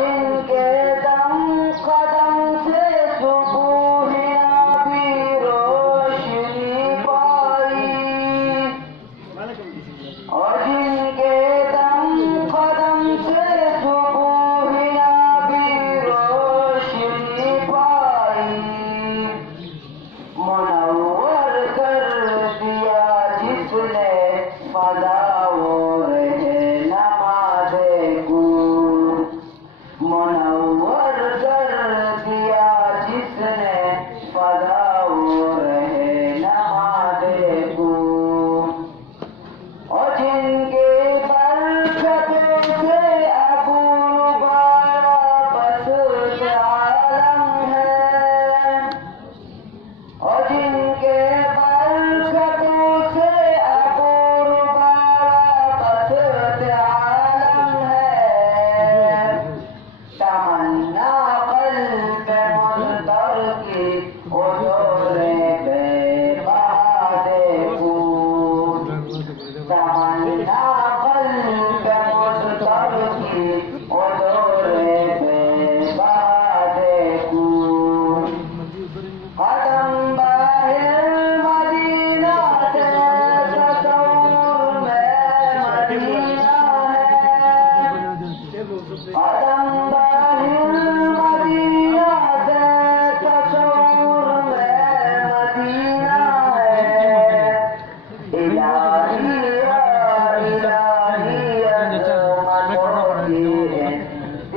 जिनके दम कदम से सुबूहिया भी रोशनी पाई, और जिनके दम कदम से सुबूहिया भी रोशनी पाई, मुनव्वर कर दिया जिसने फज़ाओं नमाज़े गुल, मुनव्वर कर दिया जिसने फज़ाओं नमाज़े गुल, और जिनके बरकतों से अबू बारा बस आलम है, और जिनके बरकतों से अबू बारा बस आलम है, तमन्ना क़ल्ब मुज़्तर की उज़ूरे बेबहादे फूल, तमन्ना क़ल्ब मुज़्तर की उज़ूरे बेबहादे फूल, कदम बाहिर मदीना से तसव्वुर में मदीना है, कदम बाहिर मदीना से तसव्वुर में मदीना है, इलाही इलाही अज़मतों की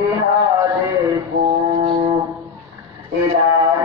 इंतहा देखो, इलाही